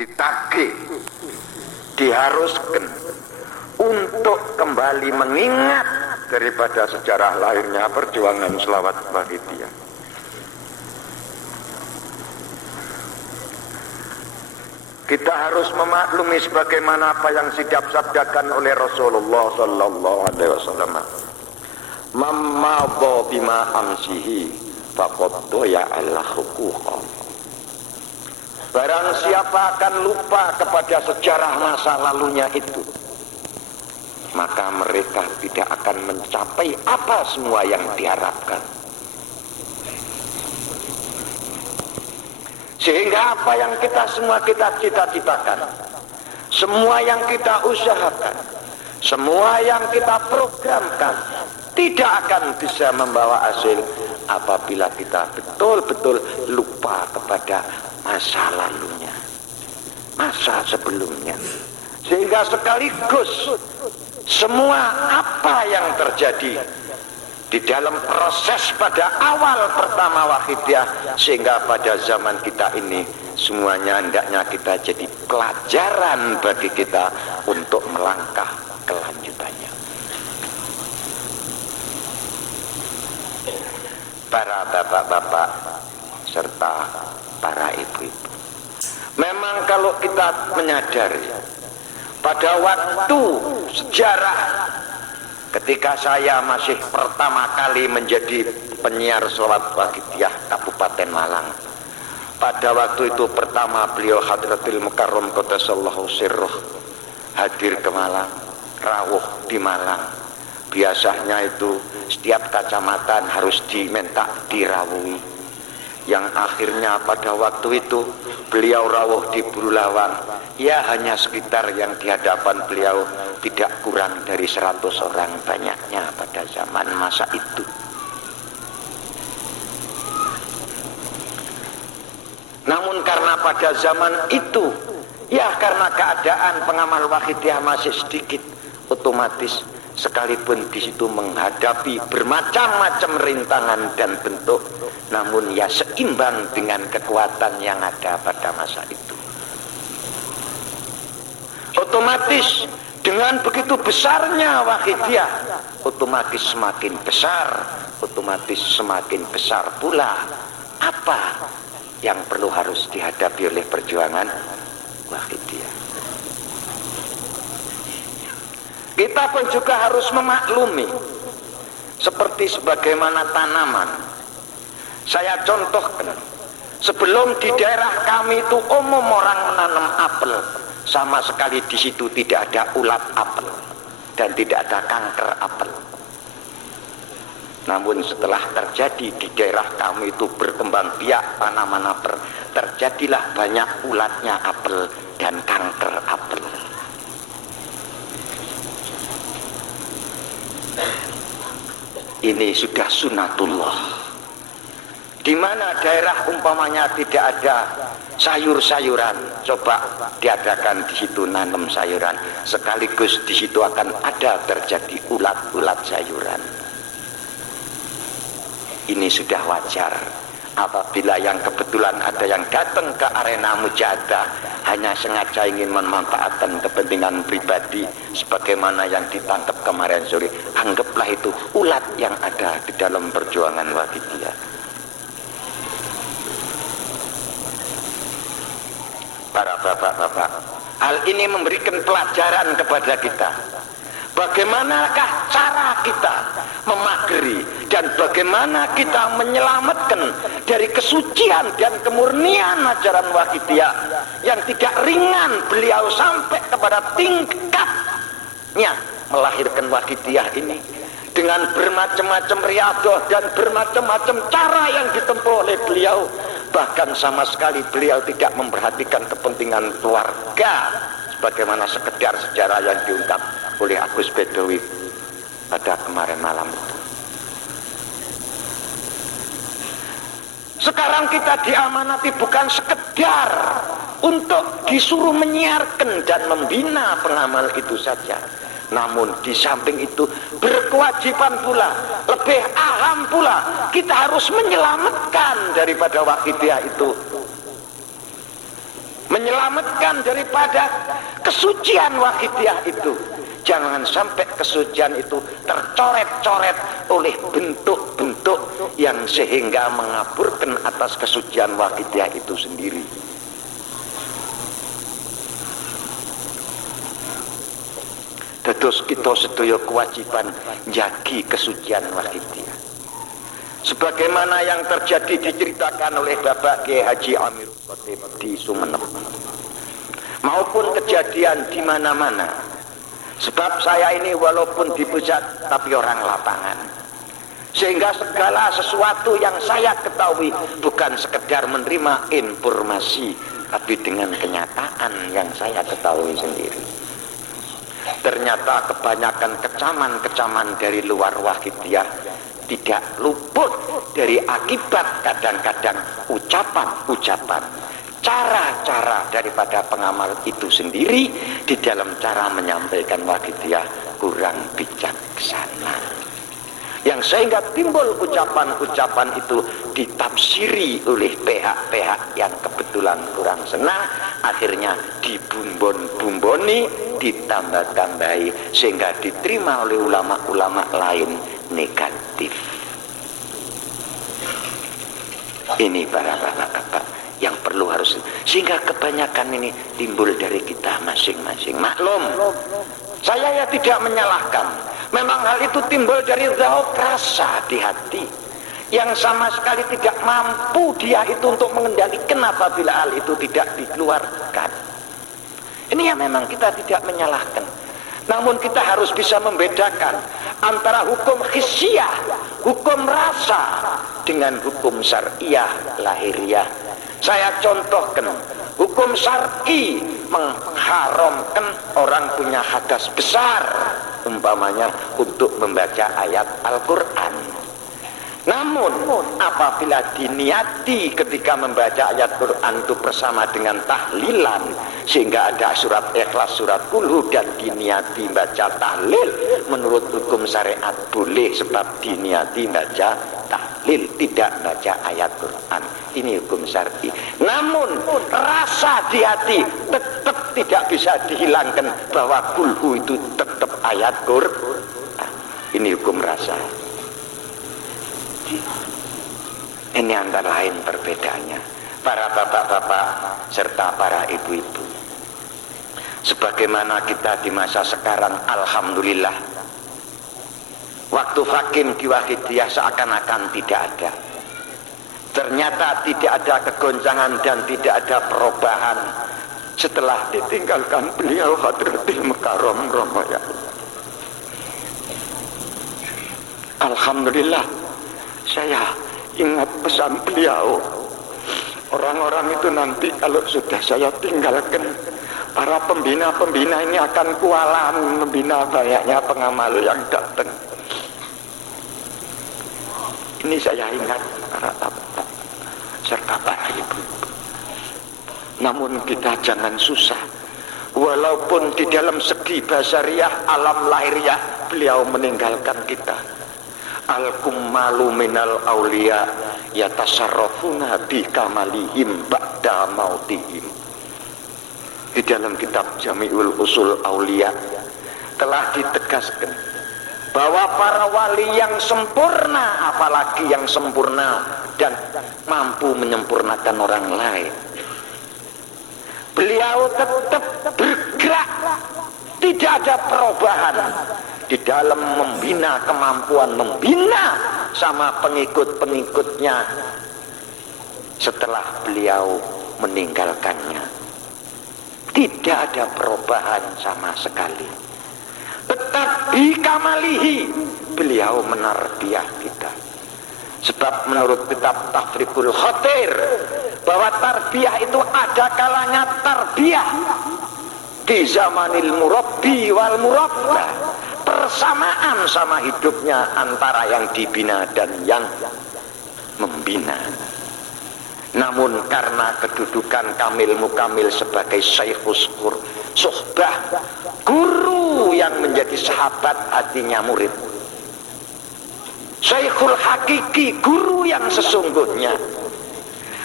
ditagih, diharuskan untuk kembali mengingat daripada sejarah lahirnya perjuangan Shalawat Wahidiyah. Kita harus memaklumi sebagaimana apa yang disabdakan oleh Rasulullah sallallahu alaihi wasallam. Mamma bima amsihi faqad doya Allah huquqa. Barang siapa akan lupa kepada sejarah masa lalunya itu, maka mereka tidak akan mencapai apa semua yang diharapkan. Sehingga apa yang kita semua cita-citakan, semua yang kita usahakan, semua yang kita programkan, tidak akan bisa membawa hasil apabila kita betul-betul lupa kepada masa lalunya, masa sebelumnya. Sehingga sekaligus semua apa yang terjadi di dalam proses pada awal pertama Wahidiyah, sehingga pada zaman kita ini semuanya hendaknya kita jadi pelajaran bagi kita untuk melangkah kelanjutannya. Para bapak-bapak serta para ibu-ibu, memang kalau kita menyadari pada waktu sejarah ketika saya masih pertama kali menjadi penyiar Shalawat Wahidiyah Kabupaten Malang, pada waktu itu pertama beliau Hadratil Mukarram Qaddasallahu sirruh hadir ke Malang, rawuh di Malang. Biasanya itu setiap kecamatan harus diminta dirawuhi, yang akhirnya pada waktu itu beliau rawuh di Bulawang, ya hanya sekitar yang di hadapan beliau tidak kurang dari 100 orang banyaknya pada zaman masa itu. Namun karena pada zaman itu, ya karena keadaan pengamal Wahidiyah masih sedikit, otomatis sekalipun di situ menghadapi bermacam-macam rintangan dan bentuk, namun ya seimbang dengan kekuatan yang ada pada masa itu. Otomatis dengan begitu besarnya Wahidiyah, otomatis semakin besar, otomatis semakin besar pula apa yang perlu harus dihadapi oleh perjuangan Wahidiyah. Kita pun juga harus memaklumi, seperti sebagaimana tanaman. Saya contohkan, sebelum di daerah kami itu umum orang menanam apel, sama sekali di situ tidak ada ulat apel dan tidak ada kanker apel. Namun setelah terjadi di daerah kami itu berkembang biak tanaman apel, terjadilah banyak ulatnya apel dan kanker apel. Ini sudah sunatullah. Di mana daerah umpamanya tidak ada sayur-sayuran, coba diadakan di situ nanam sayuran, sekaligus di situ akan ada terjadi ulat-ulat sayuran. Ini sudah wajar. Apabila yang kebetulan ada yang datang ke arena mujahadah hanya sengaja ingin memanfaatkan kepentingan pribadi, sebagaimana yang ditangkap kemarin sore, anggaplah itu ulat yang ada di dalam perjuangan Wahidiyah. Para bapak-bapak, hal ini memberikan pelajaran kepada kita. Bagaimanakah cara kita memagari dan bagaimana kita menyelamatkan dari kesucian dan kemurnian ajaran Wahidiyah yang tidak ringan beliau sampai kepada tingkatnya melahirkan Wahidiyah ini dengan bermacam-macam riadah dan bermacam-macam cara yang ditempuh oleh beliau. Bahkan sama sekali beliau tidak memperhatikan kepentingan keluarga, sebagaimana sekedar sejarah yang diungkap oleh Agus Bedowi pada kemarin malam itu. Sekarang kita diamanati bukan sekedar untuk disuruh menyiarkan dan membina pengamal itu saja, namun di samping itu berkewajiban pula, lebih aham pula, kita harus menyelamatkan daripada Wahidiyah itu, menyelamatkan daripada kesucian wakidiyah itu. Jangan sampai kesucian itu tercoret-coret oleh bentuk-bentuk yang sehingga mengaburkan atas kesucian wakidiyah itu sendiri. Dados kita sedaya kewajiban jagi kesucian wakidiyah. Sebagaimana yang terjadi diceritakan oleh Bapak Kiai Haji Amirul Khatib di Sumenep, maupun kejadian di mana-mana. Sebab saya ini walaupun di pusat tapi orang lapangan, sehingga segala sesuatu yang saya ketahui bukan sekedar menerima informasi, tapi dengan kenyataan yang saya ketahui sendiri. Ternyata kebanyakan kecaman-kecaman dari luar wakidiyah tidak luput dari akibat kadang-kadang ucapan-ucapan, cara-cara daripada pengamal itu sendiri di dalam cara menyampaikan wakidiyah kurang bijaksana, yang sehingga timbul ucapan-ucapan itu ditafsiri oleh pihak-pihak yang kebetulan kurang senang, akhirnya dibumbon-bumboni, ditambah-tambahi, sehingga diterima oleh ulama-ulama lain negatif. Ini para bapak-bapak yang perlu harus, sehingga kebanyakan ini timbul dari kita masing-masing. Maklum, saya ya tidak menyalahkan. Memang hal itu timbul dari zauq rasa di hati yang sama sekali tidak mampu dia itu untuk mengendalikan apabila hal itu tidak dikeluarkan. Ini yang memang kita tidak menyalahkan. Namun kita harus bisa membedakan antara hukum khisyah, hukum rasa, dengan hukum syariah lahiriah. Saya contohkan, hukum syar'i mengharamkan orang punya hadas besar, umpamanya untuk membaca ayat Al-Quran. Namun apabila diniati ketika membaca ayat Quran itu bersama dengan tahlilan, sehingga ada surat Ikhlas, surat Kulhu, dan diniati baca tahlil, menurut hukum syariat boleh, sebab diniati baca tahlil, tidak baca ayat Quran. Ini hukum syar'i. Namun rasa di hati tetap tidak bisa dihilangkan bahwa Kulhu itu tetap ayat Quran. Ini hukum rasa. Ini antara lain perbedaannya, para bapak-bapak serta para ibu-ibu. Sebagaimana kita di masa sekarang, alhamdulillah, waktu vakum di wakidiyah seakan-akan tidak ada. Ternyata tidak ada kegoncangan dan tidak ada perubahan setelah ditinggalkan beliau Hadratil Mukarram Romoya. Alhamdulillah, saya ingat pesan beliau. Orang-orang itu nanti kalau sudah saya tinggalkan, para pembina-pembina ini akan kualan membina banyaknya pengamal yang datang. Ini saya ingat para bapak serta para ibu. Namun kita jangan susah. Walaupun di dalam segi basariah, alam lahiriah, beliau meninggalkan kita. Al-kummalu minal awliya yatasarrafuna bi kamalihim ba'da mautihim. Di dalam kitab Jami'ul Usul Aulia telah ditegaskan bahwa para wali yang sempurna, apalagi yang sempurna dan mampu menyempurnakan orang lain, beliau tetap bergerak, tidak ada perubahan di dalam membina, kemampuan membina sama pengikut-pengikutnya setelah beliau meninggalkannya. Tidak ada perubahan sama sekali. Tetap bikamalihi, beliau menarbiah kita. Sebab menurut kitab Tafriqul Khatir, bahwa tarbiyah itu ada kalanya tarbiyah di zamanil murabbi wal murabba, persamaan sama hidupnya antara yang dibina dan yang membina. Namun karena kedudukan kamil mukamil sebagai syekhus suhbah, guru yang menjadi sahabat hatinya murid, syekhul hakiki, guru yang sesungguhnya,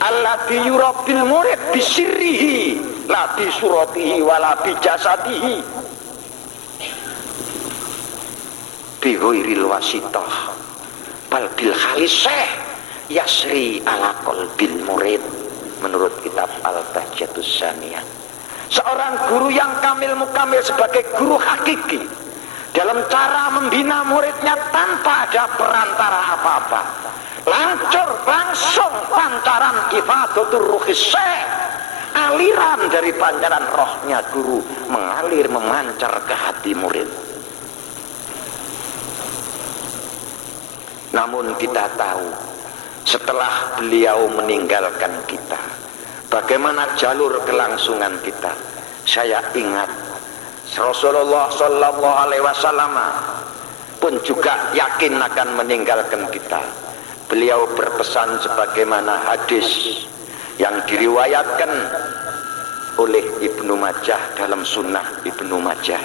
alladzi yurabbil murid bisirrihi la bi suratihi wala bi jasadihi bi ghairil wasitah bal bil khalisah yasri ala qalbil murid. Menurut kitab Al-Bahjatus Saniyah, seorang guru yang kamil mukamil sebagai guru hakiki dalam cara membina muridnya tanpa ada perantara apa-apa, langsung pancaran ifadatur ruhis, aliran dari pancaran rohnya guru mengalir memancar ke hati murid. Namun kita tahu setelah beliau meninggalkan kita, bagaimana jalur kelangsungan kita. Saya ingat Rasulullah Sallallahu Alaihi Wasallam pun juga yakin akan meninggalkan kita. Beliau berpesan sebagaimana hadis yang diriwayatkan oleh Ibnu Majah dalam Sunnah Ibnu Majah,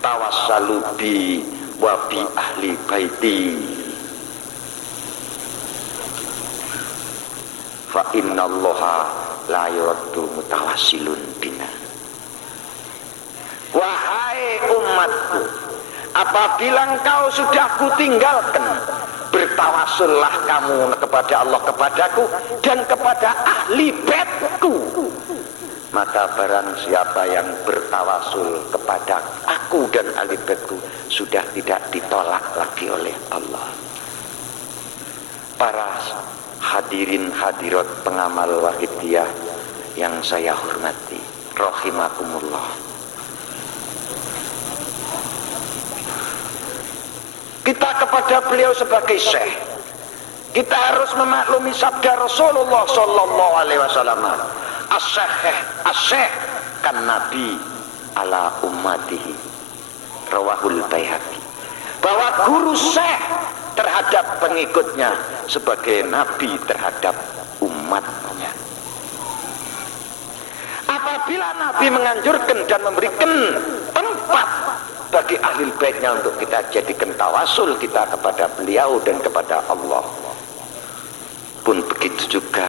tawassalu bi wa bi ahli baiti fa innallaha la yuraddu mutawassilun bina. Wahai umatku, apabila engkau sudah kutinggalkan, bertawasullah kamu kepada Allah, kepadaku dan kepada ahli baitku. Maka barang siapa yang bertawasul kepada aku dan ahli baitku sudah tidak ditolak lagi oleh Allah. Para hadirin hadirat pengamal wahidiyah yang saya hormati, rahimakumullah. Kita kepada beliau sebagai syekh, kita harus memaklumi sabda Rasulullah Sallallahu Alaihi Wasallam, as-syekh kan nabi ala ummatihi, rawahul Baihaqi, bahwa guru syekh terhadap pengikutnya sebagai nabi terhadap umatnya. Apabila nabi menganjurkan dan memberikan tempat bagi ahli baitnya untuk kita jadikan tawasul kita kepada beliau dan kepada Allah, pun begitu juga